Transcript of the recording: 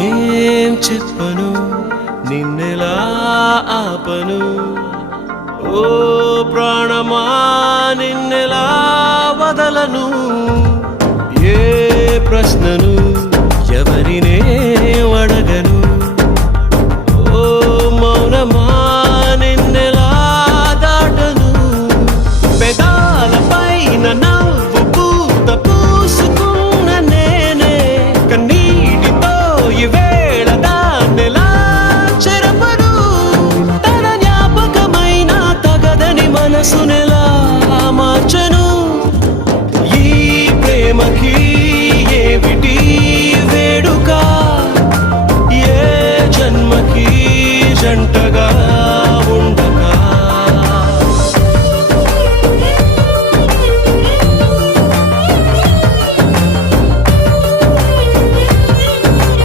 ఏం చెప్పను నిన్నెలా ఆపను ఓ ప్రాణమా నిన్నెలా వదలను ఏ ప్రశ్నను ఎవరినే